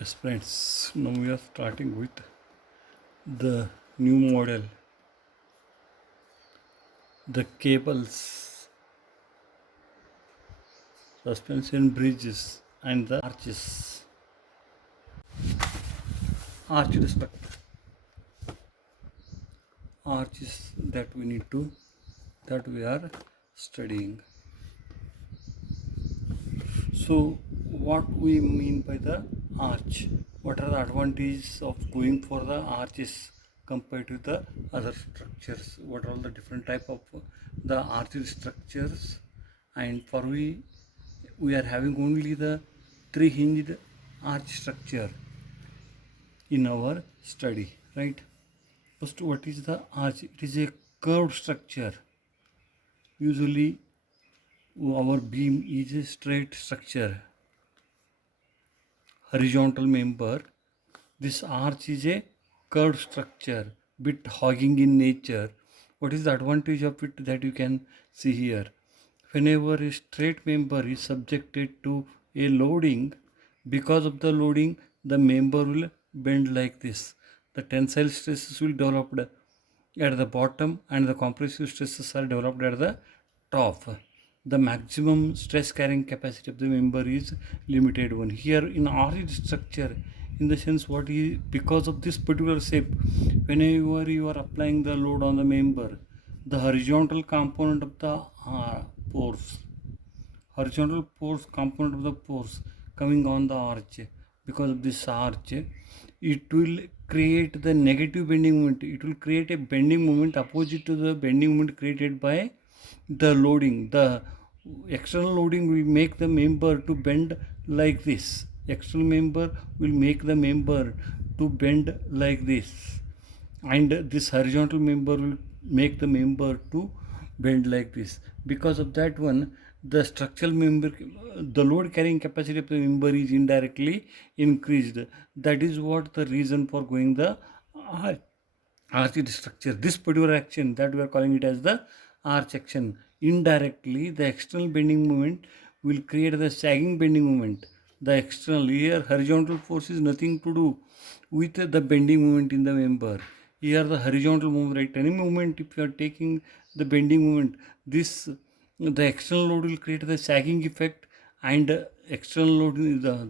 Yes, friends. Now we are starting with the new model, the cables, suspension bridges, and the arches. Arched structure, arches that we are studying. So, what we mean by the arch? What are the advantages of going for the arches compared to the other structures? What are all the different type of the arched structures? And for we are having only the three hinged arch structure in our study, right? First, what is the arch? It is a curved structure. Usually, our beam is a straight structure, horizontal member. This arch is a curved structure, bit hogging in nature. What is the advantage of it that you can see here? Whenever a straight member is subjected to a loading, because of the loading, the member will bend like this. The tensile stresses will develop at the bottom and the compressive stresses are developed at the top. The maximum stress carrying capacity of the member is limited one. Here in rigid structure, in the sense what is because of this particular shape, whenever you are applying the load on the member, the horizontal component of the pores, horizontal pores component of the pores coming on the arch, because of this arch, it will create the negative bending moment. It will create a bending moment opposite to the bending moment created by the loading. The external loading will make the member to bend like this. External member will make the member to bend like this, and this horizontal member will make the member to bend like this. Because of that one, the structural member, the load carrying capacity of the member is indirectly increased. That is what the reason for going the arched structure. This particular action that we are calling it as the arch action, indirectly the external bending moment will create the sagging bending moment. The external, here horizontal force is nothing to do with the bending moment in the member. Here the horizontal movement, right? Any movement, if you are taking the bending moment, this the external load will create the sagging effect, and external load,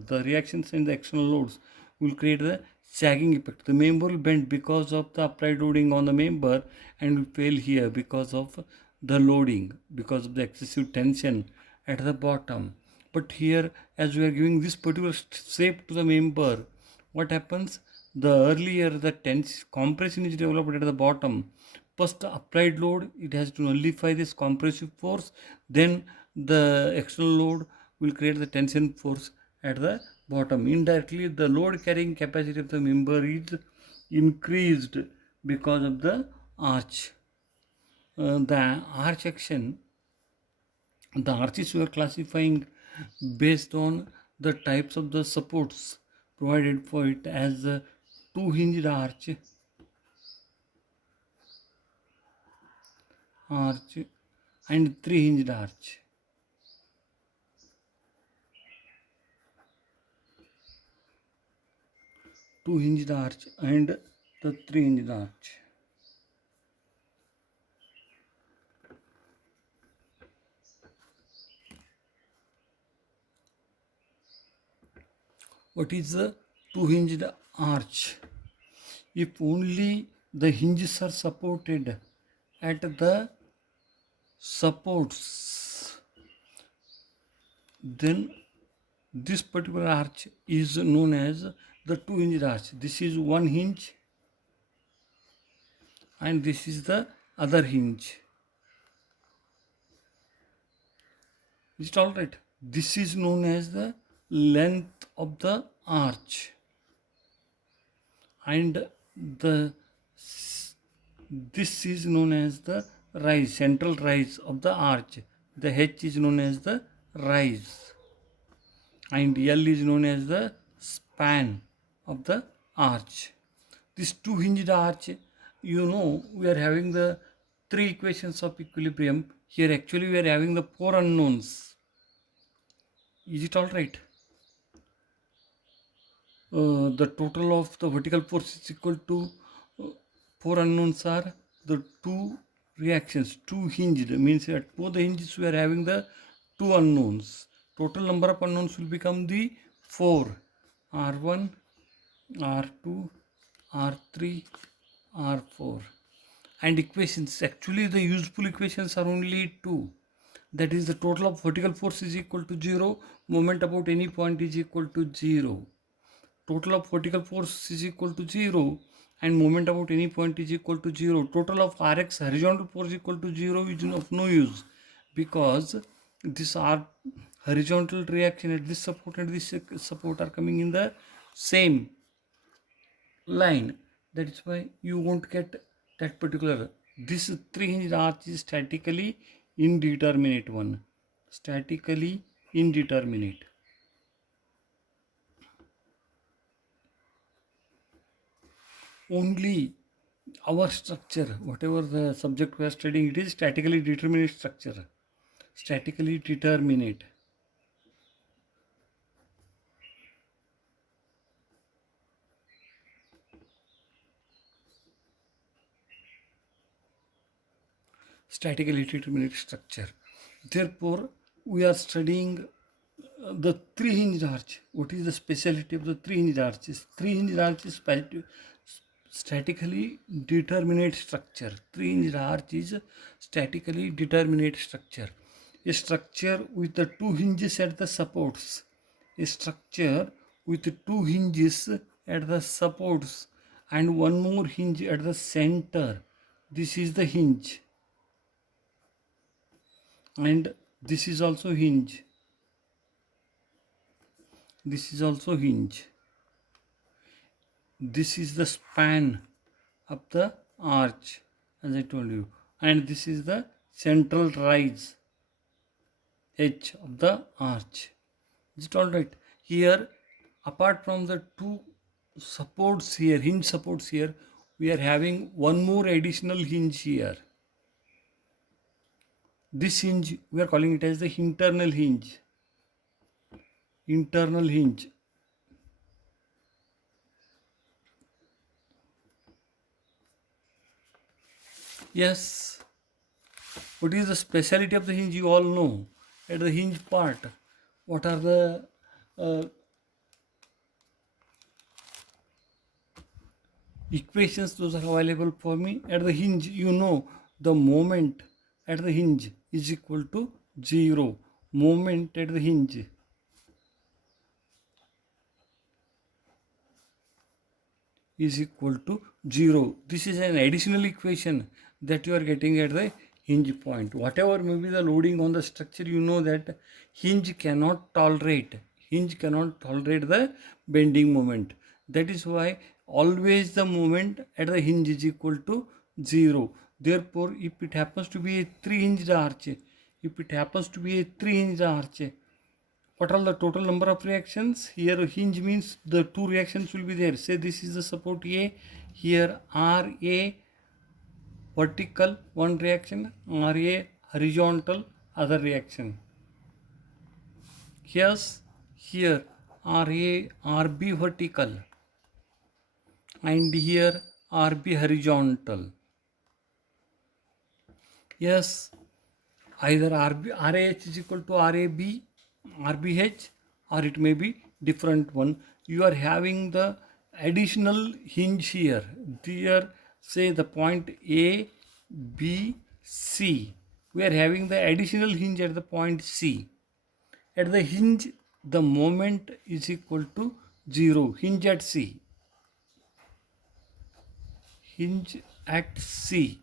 the reactions and the external loads will create the sagging effect. The member will bend because of the applied loading on the member and will fail here because of the loading, because of the excessive tension at the bottom. But here, as we are giving this particular shape to the member, what happens? The earlier the tense compression is developed at the bottom. First applied load, it has to nullify this compressive force. Then the external load will create the tension force at the bottom. Indirectly, the load carrying capacity of the member is increased because of the arch. The arch action, the arches we are classifying based on the types of the supports provided for it as a two-hinged arch and three-hinged arch. Two-hinged arch and the three-hinged arch. What is the two-hinged arch? If only the hinges are supported at the supports, then this particular arch is known as the two-hinged arch. This is one hinge and this is the other hinge. Is it all right? This is known as the length of the arch, and the this is known as the rise, central rise of the arch. The H is known as the rise, and L is known as the span of the arch. This two-hinged arch, we are having the three equations of equilibrium. Here actually we are having the four unknowns. Is it all right? the total of the vertical force is equal to four unknowns are the two reactions, two hinged, means at both the hinges we are having the two unknowns. Total number of unknowns will become the 4, R1, R2, R3, R4. And equations, actually the useful equations are only two. That is, the total of vertical force is equal to 0, moment about any point is equal to 0. Total of vertical force is equal to 0 and moment about any point is equal to 0. Total of Rx horizontal force equal to 0 is of no use, because this R horizontal reaction at this support and this support are coming in the same line. That is why you won't get that particular. This three hinge arch is statically indeterminate one. Statically indeterminate. Only our structure, whatever the subject we are studying, it is statically determinate structure. Statically determinate. Statically determinate structure. Therefore, we are studying the three hinged arch. What is the speciality of the three hinged arches? Three hinged arch is statically determinate structure. Three hinged arch is statically determinate structure. A structure with the two hinges at the supports. A structure with two hinges at the supports and one more hinge at the center. This is the hinge. And this is also hinge. This is also hinge. This is the span of the arch, as I told you, and this is the central rise edge of the arch. Is it all right? Here, apart from the two supports here, hinge supports here, we are having one more additional hinge here. This hinge, we are calling it as the internal hinge. Internal hinge. Yes. What is the speciality of the hinge? You all know. At the hinge part, what are the equations? Those are available for me. At the hinge, you know, the moment at the hinge is equal to 0. Moment at the hinge is equal to 0. This is an additional equation that you are getting at the hinge point. Whatever may be the loading on the structure, you know that hinge cannot tolerate the bending moment. That is why always the moment at the hinge is equal to 0. Therefore, if it happens to be a 3-hinged arch, what are the total number of reactions? Here hinge means the two reactions will be there. Say this is the support A. Here RA vertical one reaction, RA horizontal other reaction. Yes, here RA RB vertical and here RB horizontal. Yes, either RAH is equal to RAB, RBH, or it may be different one. You are having the additional hinge here. Here, say the point A, B, C. We are having the additional hinge at the point C. At the hinge, the moment is equal to 0. Hinge at C. Hinge at C.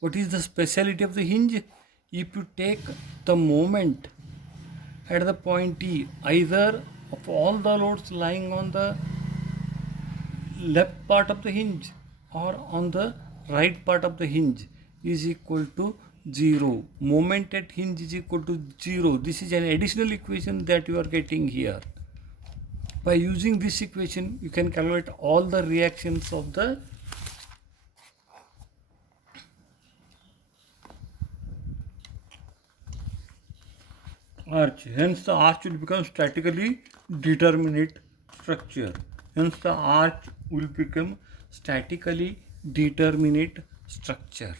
What is the speciality of the hinge? If you take the moment at the point E, either of all the loads lying on the left part of the hinge or on the right part of the hinge is equal to 0. Moment at hinge is equal to 0. This is an additional equation that you are getting here. By using this equation, you can calculate all the reactions of the arch. Hence, the arch will become statically determinate structure. hence the arch will become statically determinate structure.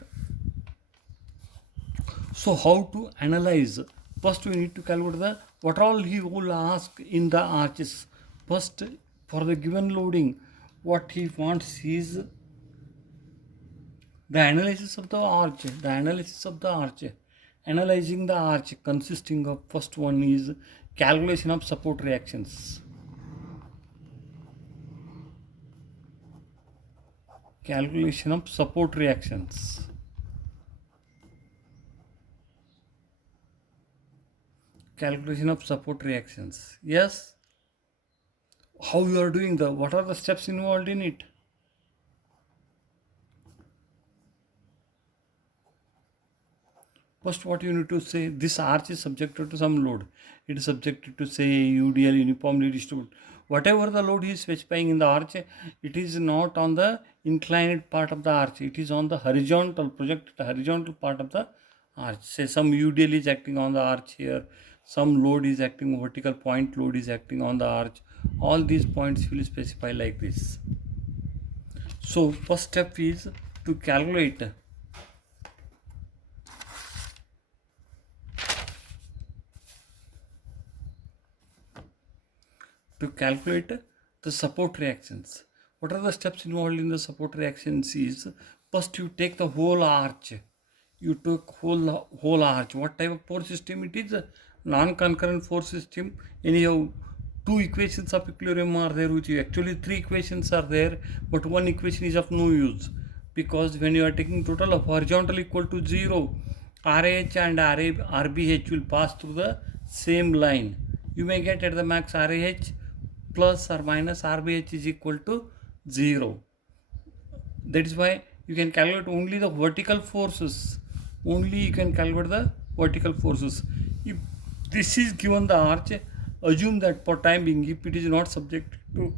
So how to analyze? First we need to calculate the what all he will ask in the arches. First, for the given loading, what he wants is the analysis of the arch. The analysis of the arch. Analyzing the arch consisting of first one is calculation of support reactions. Calculation of support reactions. Calculation of support reactions. Yes. How you are doing the, what are the steps involved in it? First, what you need to say, this arch is subjected to some load. It is subjected to say UDL, uniformly distributed. Whatever the load is specifying in the arch, it is not on the inclined part of the arch. It is on the horizontal, projected horizontal part of the arch. Say some UDL is acting on the arch here. Some load is acting, vertical point load is acting on the arch. All these points will specify like this. So first step is to calculate the support reactions. What are the steps involved in the support reactions is, first you take the whole arch. You took whole arch. What type of force system it is? Non-concurrent force system. Anyhow, two equations of equilibrium are there with you. Actually, three equations are there, but one equation is of no use, because when you are taking total of horizontal equal to 0, RAH and RBH will pass through the same line. You may get at the max RAH plus or minus RBH is equal to 0. That is why you can calculate only the vertical forces. Only you can calculate the vertical forces. If this is given the arch, assume that for time being, if it is not subject to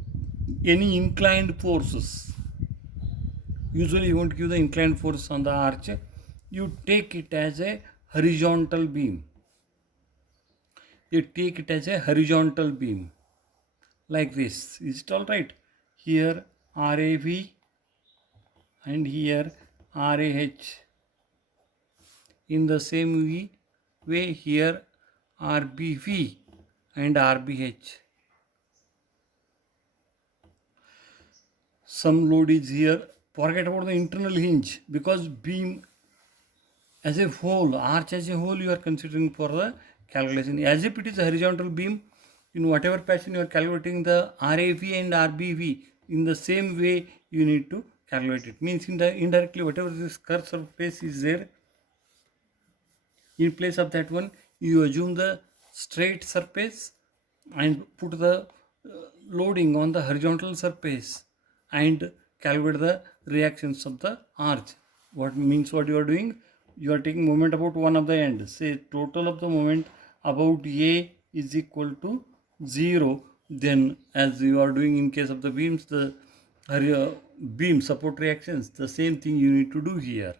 any inclined forces, usually you won't give the inclined force on the arch, you take it as a horizontal beam. You take it as a horizontal beam like this. Is it all right? Here RAV and here RAH. In the same way here RBV and RBH. Some load is here. Forget about the internal hinge, because beam as a whole, arch as a whole, you are considering for the calculation. As if it is a horizontal beam, in whatever fashion you are calculating the RAV and RBV, in the same way you need to calculate it. Means indirectly whatever this curved surface is there, in place of that one you assume the straight surface and put the loading on the horizontal surface and calculate the reactions of the arch. What means, what you are doing, you are taking moment about one of the end. Say total of the moment about A is equal to 0. Then as you are doing in case of the beams, the beam support reactions, the same thing you need to do here.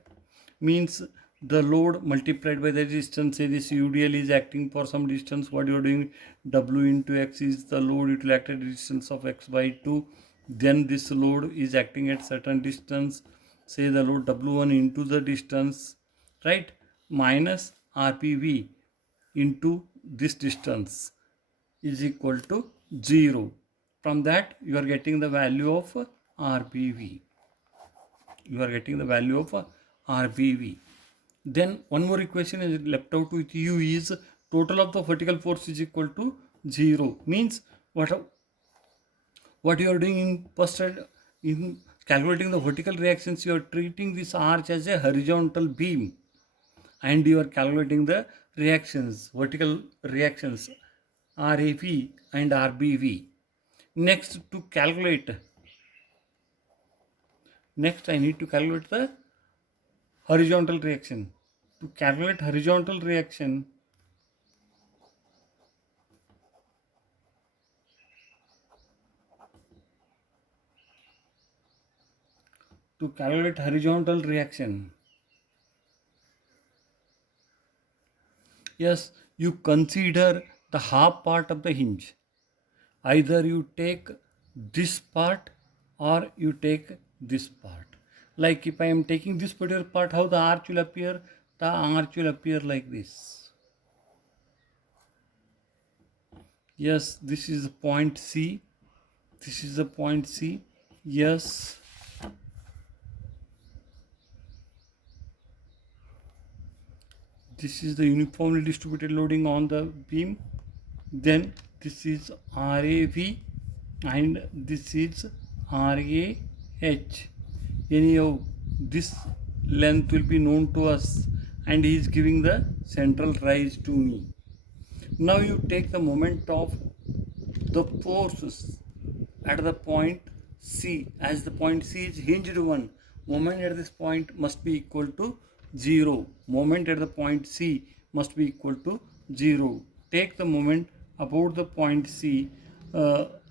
Means the load multiplied by the distance. Say this UDL is acting for some distance. What you are doing, W into X is the load, it will act at a distance of X by 2. Then this load is acting at certain distance. Say the load W1 into the distance, right, minus RPV into this distance is equal to 0. From that you are getting the value of RPV. You are getting the value of RPV. Then one more equation is left out with you is total of the vertical force is equal to 0. Means what you are doing in first, in calculating the vertical reactions, you are treating this arch as a horizontal beam and you are calculating the reactions, vertical reactions, RAV and RBV. Next I need to calculate the horizontal reaction. To calculate horizontal reaction, yes, you consider the half part of the hinge. Either you take this part or you take this part. Like if I am taking this particular part, how the arch will appear? The arch will appear like this. Yes, this is the point C. This is the point C. Yes. This is the uniformly distributed loading on the beam. Then this is RAV and this is RAH. Anyhow, this length will be known to us and he is giving the central rise to me. Now you take the moment of the forces at the point C. As the point C is hinged one, moment at this point must be equal to 0. Moment at the point C must be equal to 0. Take the moment about the point C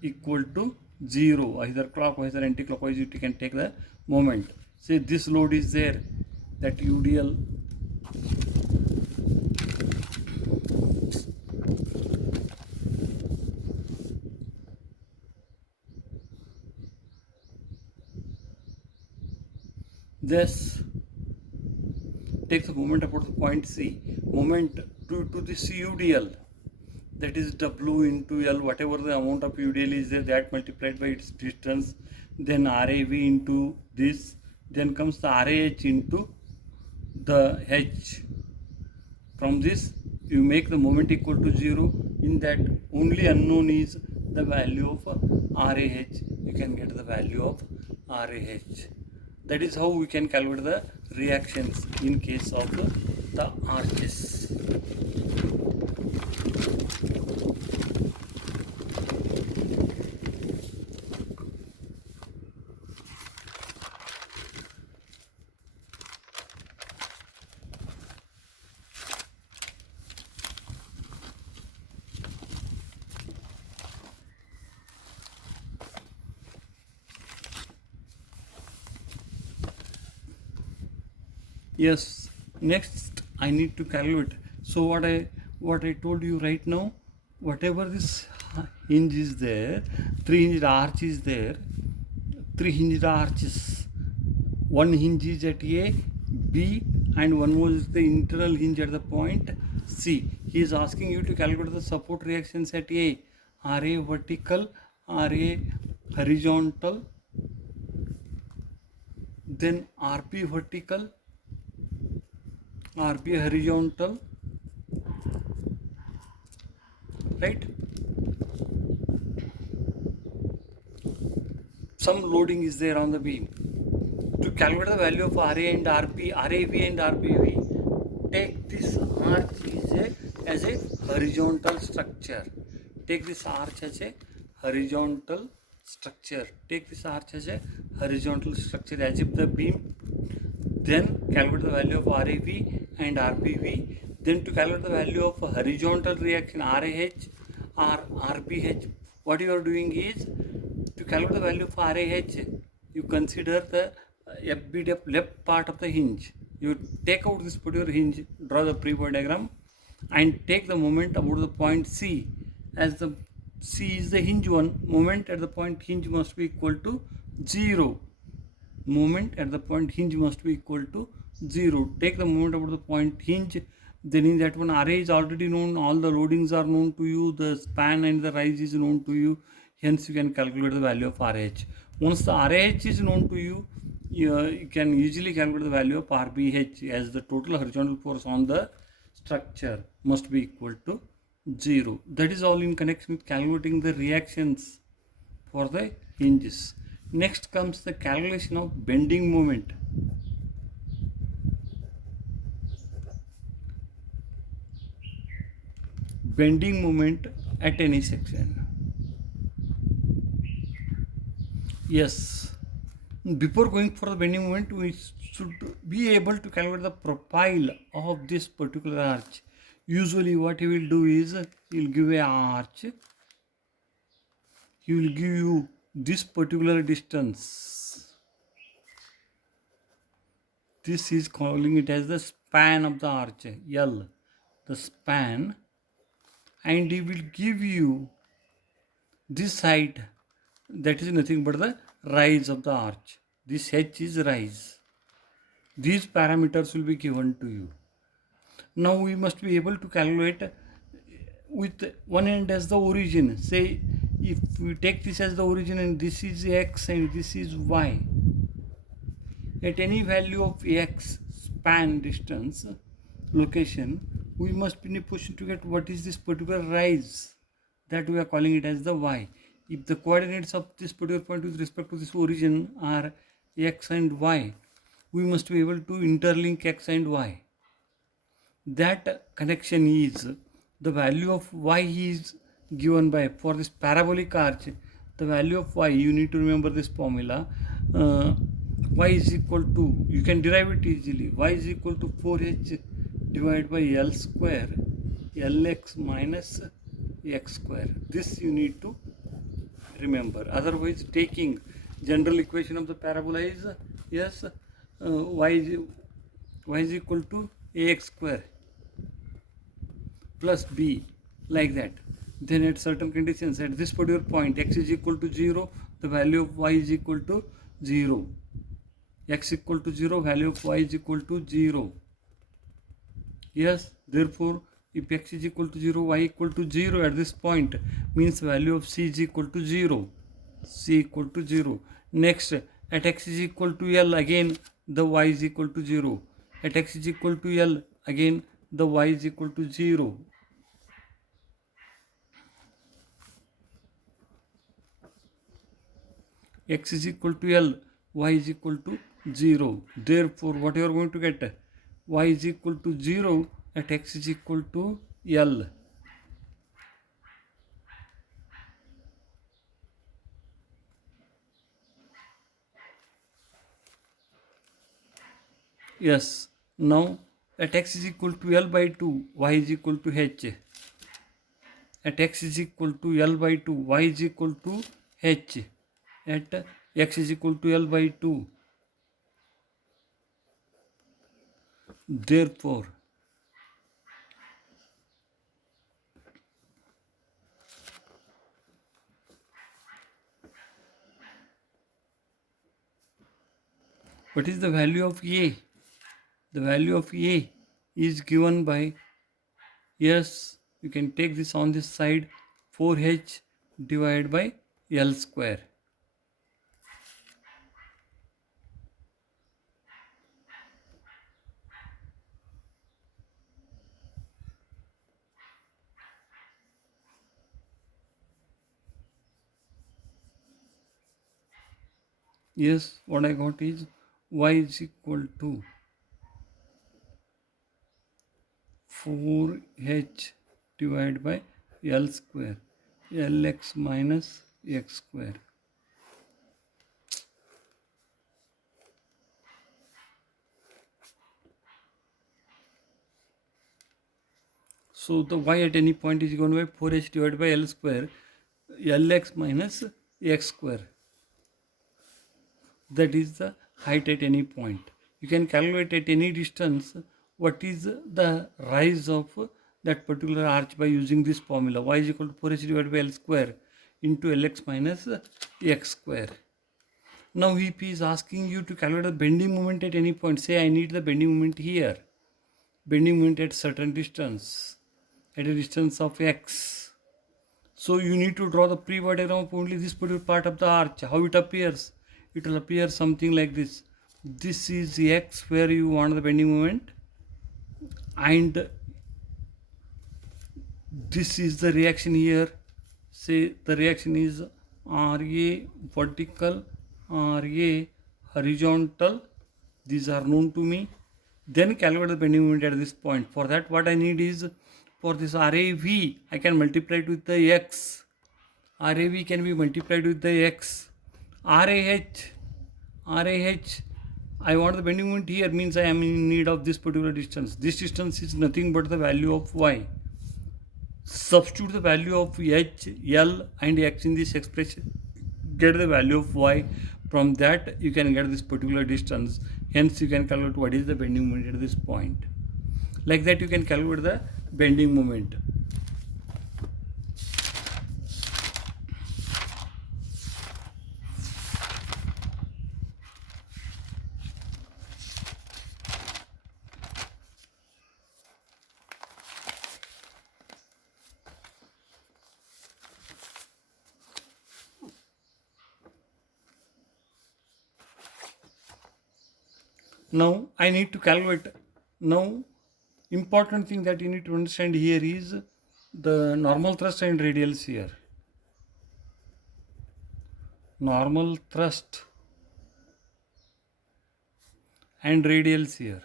equal to 0. Either clockwise or anti-clockwise you can take the moment. Say this load is there, that UDL. This takes the moment about the point C. Moment to this UDL, that is W into L, whatever the amount of UDL is there, that multiplied by its distance, then RAV into this, then comes the RAH into the H. From this you make the moment equal to 0. In that only unknown is the value of RAH. You can get the value of RAH. That is how we can calculate the reactions in case of the arches. Yes, next I need to calculate. So what I told you right now, whatever this hinge is there, 3 hinged arch is there, 3 hinged arches. One hinge is at A, B, and one was the internal hinge at the point C. He is asking you to calculate the support reactions at A. RA vertical, RA horizontal, then RP vertical, RP horizontal, right? Some loading is there on the beam. To calculate the value of RA and RP, RAV and RPV, take this arch as a horizontal structure. Take this arch as a horizontal structure. Take this arch as a horizontal structure as if the beam. Then calculate the value of RAV and RPV. Then to calculate the value of horizontal reaction RAH or RPH, what you are doing is to calculate the value of RAH, you consider the FB depth left part of the hinge. You take out this particular hinge, draw the pre-body diagram, and take the moment about the point C. As the C is the hinge one, moment at the point hinge must be equal to 0. Moment at the point hinge must be equal to 0. Take the moment about the point hinge. Then in that one, RA is already known, all the loadings are known to you, the span and the rise is known to you, hence you can calculate the value of RH. Once the RH is known to you, you can easily calculate the value of RBH, as the total horizontal force on the structure must be equal to 0. That is all in connection with calculating the reactions for the hinges. Next comes the calculation of bending moment. Bending moment at any section. Yes, before going for the bending moment, we should be able to calculate the profile of this particular arch. Usually what he will do is, he will give a arch, he will give you this particular distance. This is calling it as the span of the arch, L, the span, and he will give you this height that is nothing but the rise of the arch. This h is rise. These parameters will be given to you. Now we must be able to calculate with one end as the origin. Say if we take this as the origin and this is x and this is y, at any value of x span distance location, we must be in a position to get what is this particular rise, that we are calling it as the y. If the coordinates of this particular point with respect to this origin are x and y, we must be able to interlink x and y. That connection is the value of y is given by, for this parabolic arch, the value of y, you need to remember this formula, y is equal to, you can derive it easily, y is equal to 4h divided by L square Lx minus x square. This you need to remember. Otherwise, taking general equation of the parabola is yes, y is equal to ax square plus b, like that. Then at certain conditions, at this particular point, x is equal to 0, the value of y is equal to 0. X equal to 0, value of y is equal to 0. Yes, therefore, if x is equal to 0, y equal to 0 at this point, means value of c is equal to 0. C equal to 0. Next, at x is equal to L, again the y is equal to 0. At x is equal to L, again the y is equal to 0. X is equal to L, y is equal to 0. Therefore, what you are going to get? Y is equal to 0 at x is equal to L. Yes, now at x is equal to L by 2, y is equal to h. At x is equal to L by 2, y is equal to h. At x is equal to L by 2. Therefore, what is the value of A? The value of A is given by, yes, you can take this on this side, 4h divided by L square. Yes, what I got is y is equal to 4h divided by L square, Lx minus x square. So the y at any point is given by 4h divided by L square, Lx minus x square. That is the height at any point. You can calculate at any distance what is the rise of that particular arch by using this formula. Y is equal to 4h divided by L square into Lx minus x square. Now if he is asking you to calculate the bending moment at any point, say I need the bending moment here, bending moment at certain distance, at a distance of x. So you need to draw the pre-word diagram of only this particular part of the arch. How it appears? It will appear something like this. This is x where you want the bending moment, and this is the reaction here. Say the reaction is RA vertical, RA horizontal. These are known to me. Then calculate the bending moment at this point. For that, what I need is, for this RAV, I can multiply it with the x. RAV can be multiplied with the x. RAH, I want the bending moment here, means I am in need of this particular distance. This distance is nothing but the value of y. Substitute the value of h, L and x in this expression. Get the value of y. From that you can get this particular distance. Hence you can calculate what is the bending moment at this point. Like that you can calculate the bending moment. Now I need to calculate. Now important thing that you need to understand here is the normal thrust and radial shear. Normal thrust and radial shear.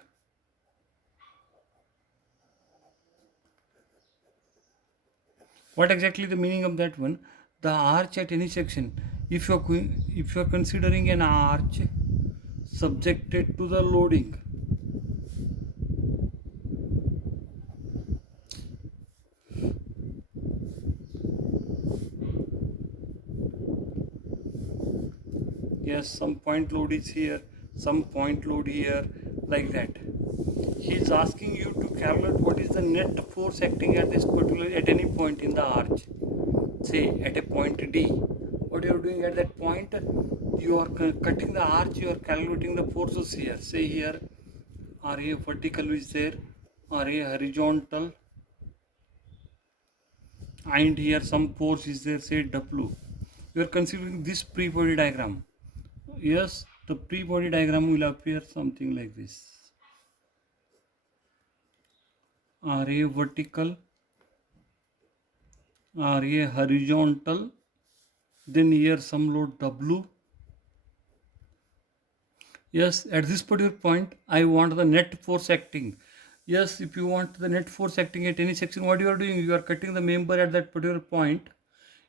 What exactly the meaning of that one? The arch at any section. If you are considering an arch subjected to the loading, yes, some point load is here, some point load here, like that. He is asking you to calculate what is the net force acting at this particular, at any point in the arch. Say at a point D. What you are doing at that point? You are cutting the arch. You are calculating the forces here. Say here, RA vertical is there, RA horizontal, and here some force is there. Say W. You are considering this pre-body diagram. Yes, the pre-body diagram will appear something like this. RA vertical, RA horizontal, then here some load W. Yes, at this particular point, I want the net force acting. Yes, if you want the net force acting at any section, what you are doing? You are cutting the member at that particular point.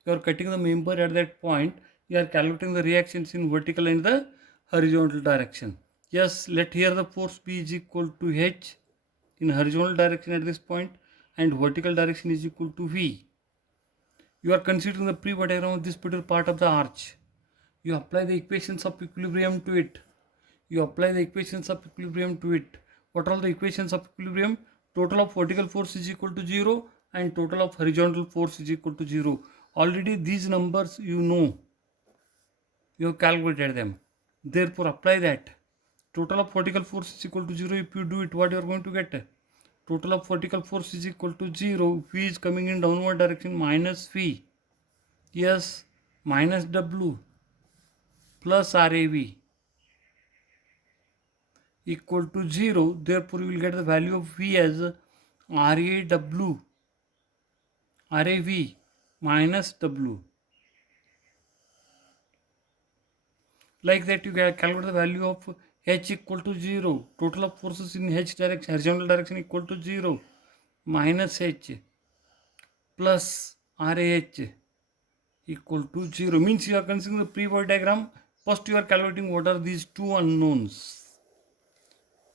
You are cutting the member at that point. You are calculating the reactions in vertical and the horizontal direction. Yes, let here the force be is equal to H in horizontal direction at this point, and vertical direction is equal to V. You are considering the pre-body diagram of this particular part of the arch. You apply the equations of equilibrium to it. You apply the equations of equilibrium to it. What are the equations of equilibrium? Total of vertical force is equal to 0 and total of horizontal force is equal to 0. Already these numbers you know. You have calculated them. Therefore apply that. Total of vertical force is equal to 0. If you do it, what you are going to get? Total of vertical force is equal to 0. V is coming in downward direction, minus V. Yes, minus W plus RAV equal to 0. Therefore you will get the value of V as RAV minus W. Like that you can calculate the value of H equal to 0. Total of forces in H direction, horizontal direction, equal to 0, minus H plus RAH equal to 0. Means you are considering the pre-body diagram. First you are calculating what are these two unknowns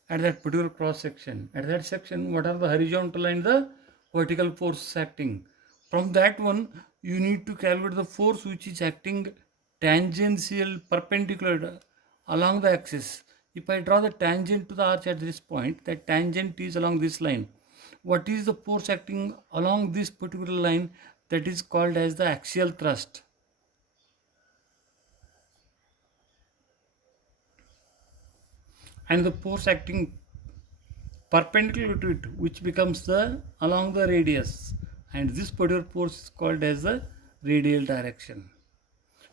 at that particular cross section. At that section, what are the horizontal and the vertical force acting? From that one, you need to calculate the force which is acting tangential, perpendicular along the axis. If I draw the tangent to the arch at this point, that tangent is along this line. What is the force acting along this particular line? That is called as the axial thrust. And the force acting perpendicular to it, which becomes the along the radius, and this particular force is called as the radial direction.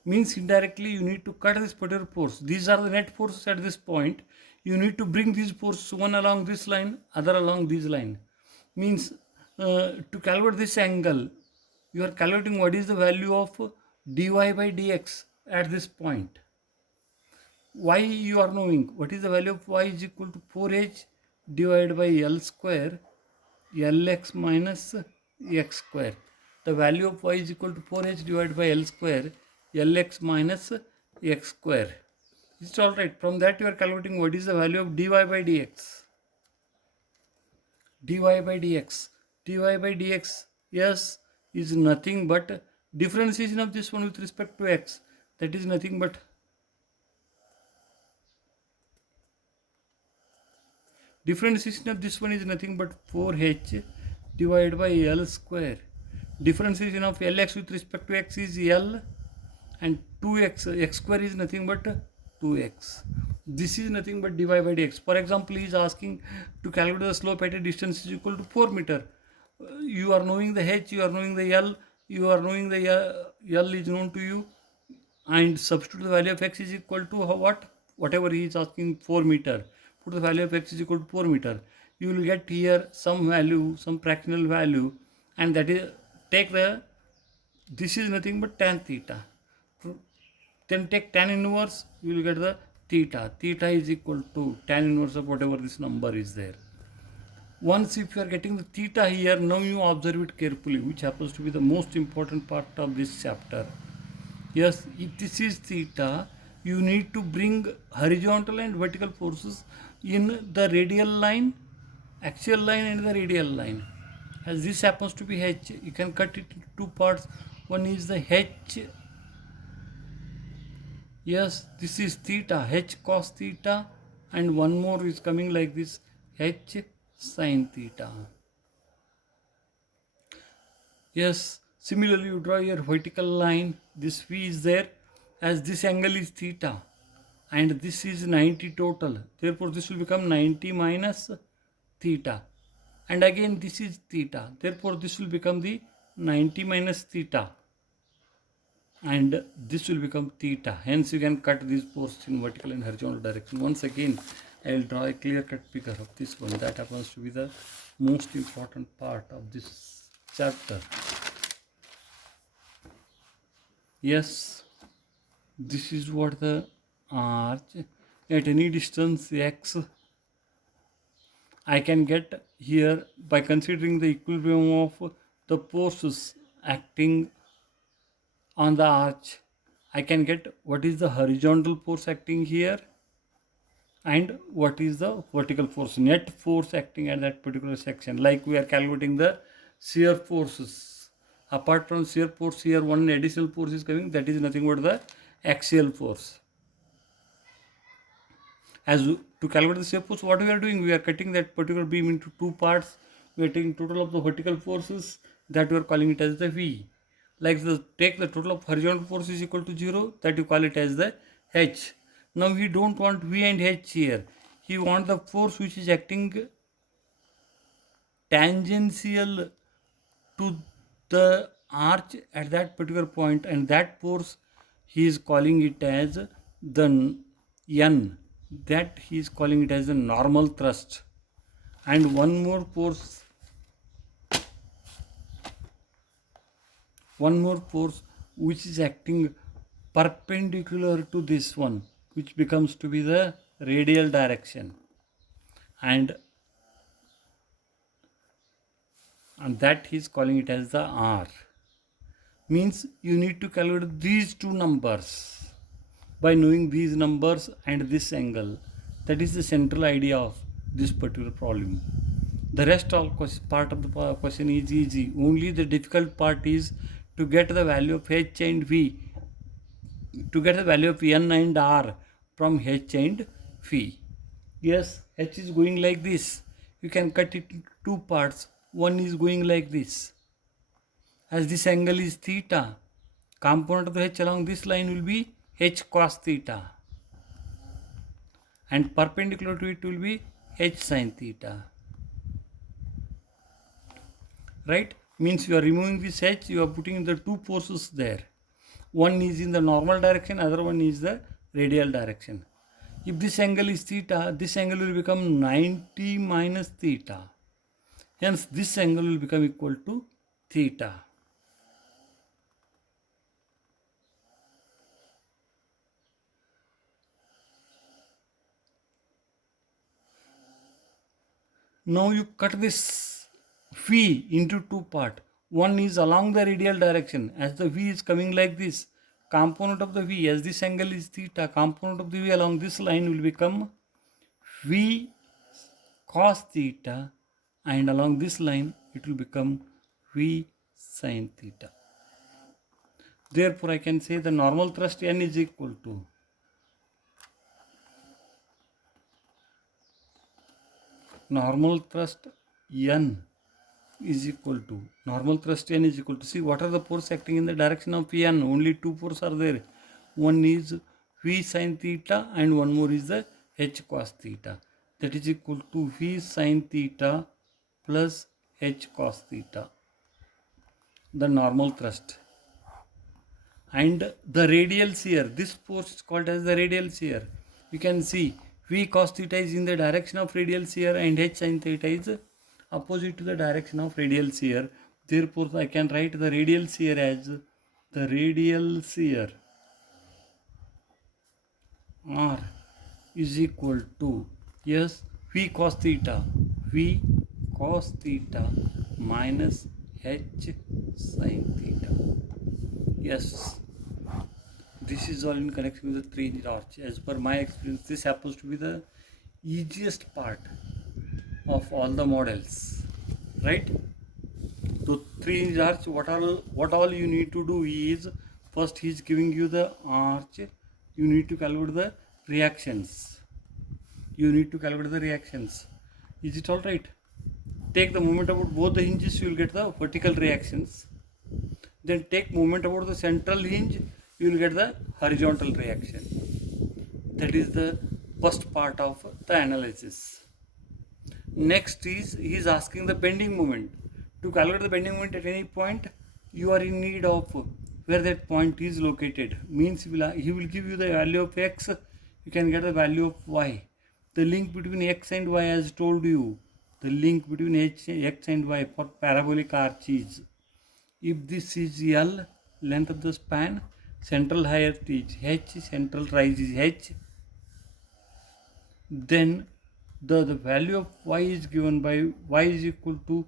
Means indirectly you need to cut this particular force. These are the net forces at this point. You need to bring these forces, one along this line, other along this line. Means to calculate this angle, you are calculating what is the value of dy by dx at this point. Y you are knowing. What is the value of y is equal to 4h divided by L square, Lx minus x square. The value of y is equal to 4h divided by L square, Lx minus x square. It's alright. From that you are calculating what is the value of dy by dx. Dy by dx. Dy by dx, yes, is nothing but differentiation of this one with respect to x. That is nothing but differentiation of this one is nothing but 4h divided by L square. Differentiation of Lx with respect to x is L, and 2x, x square is nothing but 2x. This is nothing but dy by dx. For example, he is asking to calculate the slope at a distance is equal to 4 meter. You are knowing the h, you are knowing the L, you are knowing the L is known to you, and substitute the value of x is equal to what? Whatever he is asking, 4 meter. put the value of x is equal to 4 meter. You will get here some value, some fractional value, and that is, take the, this is nothing but tan theta. Then take tan inverse, you will get the theta. Theta is equal to tan inverse of whatever this number is there. Once if you are getting the theta here, now you observe it carefully, which happens to be the most important part of this chapter. Yes, if this is theta, you need to bring horizontal and vertical forces in the radial line, axial line and the radial line. As this happens to be h, you can cut it into two parts. One is the h, yes, this is theta, h cos theta, and one more is coming like this, h sin theta. Yes, similarly you draw your vertical line, this v is there, as this angle is theta and this is 90 total, therefore this will become 90 minus theta, and again this is theta, therefore this will become the 90 minus theta, and this will become theta. Hence you can cut these forces in vertical and horizontal direction. Once again I will draw a clear cut figure of this one. That happens to be the most important part of this chapter. Yes, this is what the arch at any distance x I can get here by considering the equilibrium of the forces acting on the arch. I can get what is the horizontal force acting here and what is the vertical force, net force acting at that particular section. Like we are calculating the shear forces. Apart from shear force, here one additional force is coming, that is nothing but the axial force. As to calculate the shear force, what we are doing, we are cutting that particular beam into two parts. We are taking total of the vertical forces, that we are calling it as the V. Like take the total of horizontal force is equal to 0, that you call it as the H. Now we don't want V and H here. He wants the force which is acting tangential to the arch at that particular point, and that force he is calling it as the N. That he is calling it as a normal thrust. And one more force which is acting perpendicular to this one, which becomes to be the radial direction, and that he is calling it as the R. Means you need to calculate these two numbers. By knowing these numbers and this angle, that is the central idea of this particular problem. The rest all part of the question is easy. Only the difficult part is to get the value of H and V, to get the value of N and R from H and V. Yes, H is going like this. You can cut it into two parts. One is going like this. As this angle is theta, component of the H along this line will be H cos theta, and perpendicular to it will be H sin theta. Right? Means you are removing this H, you are putting the two forces there. One is in the normal direction, other one is the radial direction. If this angle is theta, this angle will become 90 minus theta. Hence this angle will become equal to theta. Now you cut this V into two parts. One is along the radial direction, as the V is coming like this. Component of the V, as this angle is theta, component of the V along this line will become V cos theta, and along this line it will become V sin theta. Therefore I can say the normal thrust N is equal to normal thrust N is equal to normal thrust N is equal to, see what are the forces acting in the direction of N. Only two forces are there. One is V sin theta and one more is the H cos theta. That is equal to V sin theta plus H cos theta, the normal thrust. And the radial shear, this force is called as the radial shear. You can see V cos theta is in the direction of radial shear and H sin theta is opposite to the direction of radial shear. Therefore, I can write the radial shear as the radial shear R is equal to, yes, V cos theta minus H sin theta. Yes, this is all in connection with the 3-inch arch. As per my experience, this happens to be the easiest part of all the models, right? So 3-inch arch, what all you need to do is, first he is giving you the arch, you need to calculate the reactions. Is it all right? Take the moment about both the hinges, you will get the vertical reactions. Then take moment about the central hinge, you will get the horizontal reaction. That is the first part of the analysis. Next is, he is asking the bending moment. To calculate the bending moment at any point, you are in need of where that point is located. Means he will give you the value of x, you can get the value of y. The link between x and y, as told you, the link between x and y for parabolic arch is, if this is L, length of the span, central height is h, central rise is h, then the value of y is given by y is equal to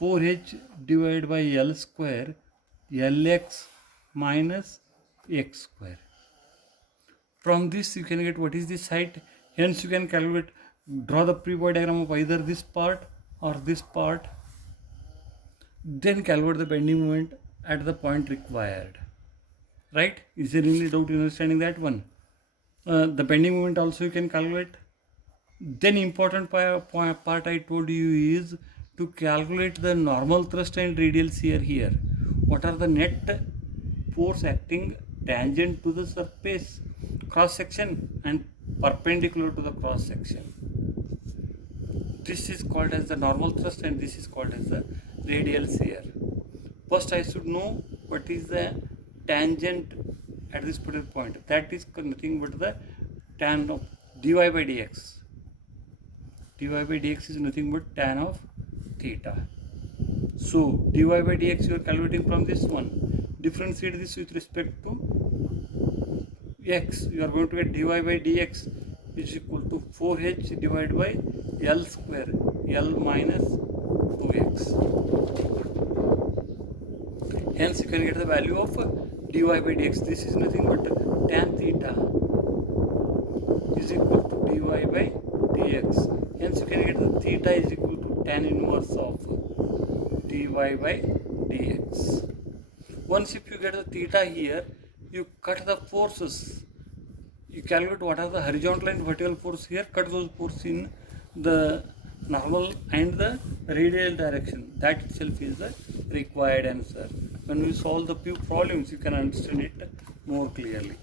4h divided by L square, Lx minus x square. From this you can get what is this height. Hence you can calculate, draw the free-body diagram of either this part or this part, then calculate the bending moment at the point required. Right? Is there any doubt in understanding that one? The bending moment also you can calculate. Then important part I told you is to calculate the normal thrust and radial shear here. What are the net force acting tangent to the surface cross section and perpendicular to the cross section? This is called as the normal thrust and this is called as the radial shear. First I should know what is the tangent at this particular point. That is nothing but the tan of dy by dx. dy by dx is nothing but tan of theta. So dy by dx you are calculating from this one. Differentiate this with respect to x. You are going to get dy by dx is equal to 4h divided by L square, L minus 2x. Hence you can get the value of dy by dx. This is nothing but tan theta is equal to dy by dx. Hence you can get the theta is equal to tan inverse of dy by dx. Once if you get the theta here, you cut the forces. You calculate what are the horizontal and vertical force here, cut those forces in the normal and the radial direction. That itself is the required answer. When we solve the few problems, you can understand it more clearly.